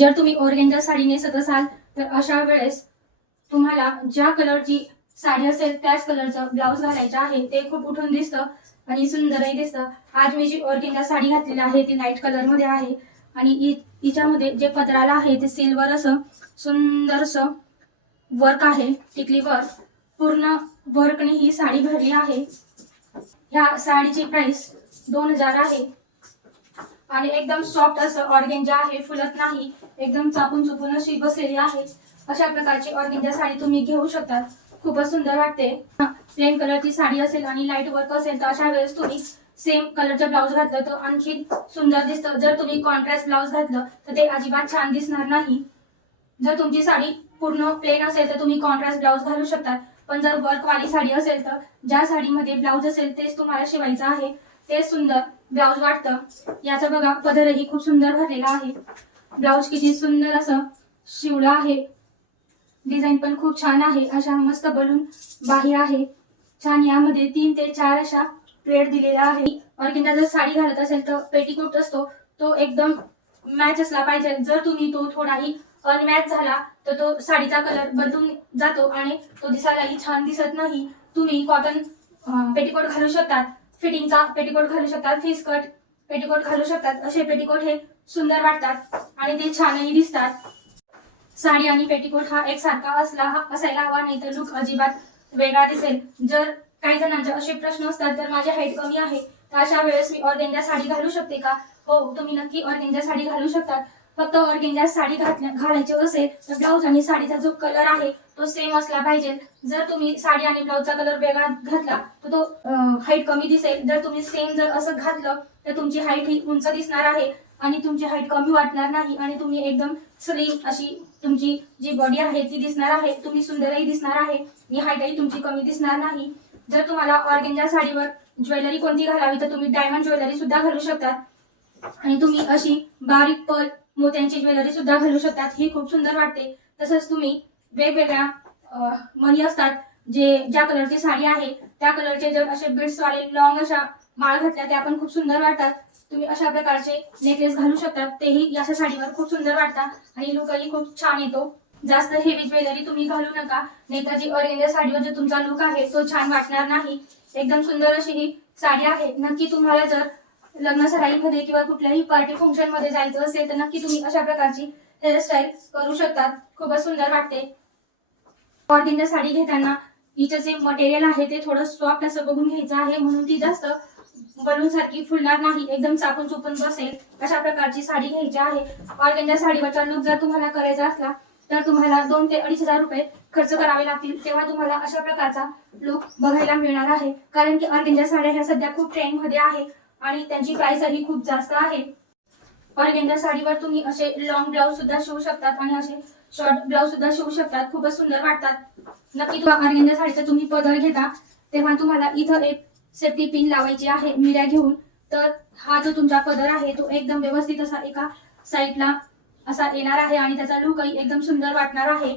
जर तुम्ही ओरिएंटल साडी नेसत असाल तर अशा वेळेस तुम्हाला ज्या कलरची साडी असेल त्याच कलरचं ब्लाऊज घालायचं आहे. ते खूप उठून दिसतं आणि सुंदरही दिसतं. आज मी जी ऑर्गेंजा साडी घातलेली आहे ती लाइट कलरमध्ये आहे. आणि हिच्यामध्ये जे पत्राला आहे ते सिल्वर असं सुंदरसं वर्क आहे. टिकली वर्क पूर्ण वर्कने ही साडी भरली आहे. ह्या साडीची प्राइस दोन हजार आहे. आणि एकदम सॉफ्ट असं ऑर्गेंजा आहे फुलत नाही एकदम चापून चुपून अशी बसलेली आहे. अशा प्रकारची ऑर्गेंजा साडी तुम्ही घेऊ शकता. खूपच सुंदर वाटते. प्लेन कलरची साडी असेल आणि लाइट वर्क असेल तर अशा वेळेस तुम्ही सेम कलरचं ब्लाऊज घातलं तर आणखी सुंदर दिसतं. जर तुम्ही कॉन्ट्रास्ट ब्लाऊज घातलं तर ते अजिबात छान दिसणार नाही. जर तुमची साडी पूर्ण प्लेन असेल तर तुम्ही कॉन्ट्रास्ट ब्लाऊज घालू शकता. पण जर वर्कवाली साडी असेल तर ज्या साडीमध्ये ब्लाऊज असेल तेच तुम्हाला शिवायचं आहे. तेच सुंदर. ब्लाऊज वाटतं. याचा बघा पदरही खूप सुंदर भरलेला आहे. ब्लाऊज किती सुंदर असं शिवलं आहे. डिझाईन पण खूप छान आहे. अशा मस्त बलून बाह्य आहे. छान यामध्ये तीन ते चार अशा प्लेट दिलेला आहे ऑर्गिनला जर साडी घालत असेल तर पेटीकोट असतो. तो एकदम मॅच असला पाहिजे. जर तुम्ही तो थोडाही अनमॅच झाला तर तो साडीचा कलर बदलून जातो आणि तो दिसायलाही छान दिसत नाही. तुम्ही कॉटन पेटीकोट घालू शकतात. फिटिंगचा पेटीकोट घालू शकतात फिस कट पेटीकोट घालू शकतात. असे पेटीकोट हे सुंदर वाटतात आणि ते छानही दिसतात. साडी आणि पेटीकोट हा एकसारखा असला असायला हवा नाही तर लुक अजिबात वेगळा दिसेल. जर काही जणांचे असे प्रश्न असतात तर माझी हाईट कमी आहे तर अशा वेळेस मी ऑर्गेंजा साडी घालू शकते का? हो तुम्ही नक्की ऑर्गेंजा साडी घालू शकतात. फक्त ऑर्गेंजा साडी घातल्या घालायची असेल तर ब्लाऊज आणि साडीचा जो कलर आहे तो सेम असला पाहिजे. जर तुम्ही साडी आणि ब्लाऊजचा कलर वेगळा घातला तर तो हाईट कमी दिसेल. जर तुम्ही सेम जर असं घातलं तर तुमची हाईट ही उंच दिसणार आहे आणि तुमची हाईट कमी वाटणार नाही आणि तुम्ही एकदम स्लिम अशी तुमची जी बॉडी आहे ती दिसणार आहे. तुम्ही सुंदरही दिसणार आहे. आणि हाईटही तुमची कमी दिसणार नाही. जर तुम्हाला ऑर्गेंजा साडीवर ज्वेलरी कोणती घालावी तर तुम्ही डायमंड ज्वेलरी सुद्धा घालू शकतात आणि तुम्ही अशी बारीक पल मोत्यांची ज्वेलरी सुद्धा घालू शकतात. ही खूप सुंदर वाटते. तसंच तुम्ही वेगवेगळ्या मणी असतात जे ज्या कलरची साडी आहे त्या कलरचे जर असे बिट्स वाले लॉंग अशा माळ घातल्या त्या पण खूप सुंदर वाटतात. तुम्ही अशा प्रकारचे नेकलेस घालू शकतात. तेही अशा साडीवर खूप सुंदर वाटतात आणि लुकही खूप छान येतो. जास्त हेवी ज्वेलरी तुम्ही घालू नका. नेताजी ऑरेंज साडीवर जो तुमचा लुक आहे तो छान वाटणार नाही. एकदम सुंदर अशी ही साडी आहे. नक्की तुम्हाला जर लग्न सराईमध्ये किंवा कुठल्याही पार्टी फंक्शनमध्ये जायचं असेल तर नक्की तुम्ही अशा प्रकारची हेअरस्टाईल करू शकतात. खूपच सुंदर वाटते. ऑर्गेंजा साडी घेताना हिचं जे मटेरियल आहे ते थोडं सॉफ्ट असं बघून घ्यायचं आहे. म्हणून ती जास्त बलून सारखी फुलणार नाही. एकदम चापून चुपून बसेल. अशा प्रकारची साडी घ्यायची आहे. ऑर्गेंजा साडीवरचा लुक जर तुम्हाला करायचा असला तर तुम्हाला दोन ते अडीच हजार रुपये खर्च करावे लागतील. तेव्हा तुम्हाला अशा प्रकारचा लुक बघायला मिळणार आहे. कारण की ऑर्गेंजा साड्या ह्या सध्या खूप ट्रेंडमध्ये आहे. आणि त्यांची प्राइसही खूप जास्त आहे. ऑर्गेंजा साडीवर तुम्ही असे लॉंग ब्लाऊज सुद्धा शिवू शकतात आणि असे शॉर्ट ब्लाऊज सुद्धा शिवू शकतात. खूपच सुंदर वाटतात. नक्की तुम्हाला साडीचा तुम्ही पदर घेता तेव्हा तुम्हाला इथं एक सेफ्टी पिन लावायची आहे मिऱ्या घेऊन. तर हा जो तुमचा पदर आहे तो एकदम व्यवस्थित असा एका साईडला असा येणार आहे आणि त्याचा लुकही एकदम सुंदर वाटणार आहे.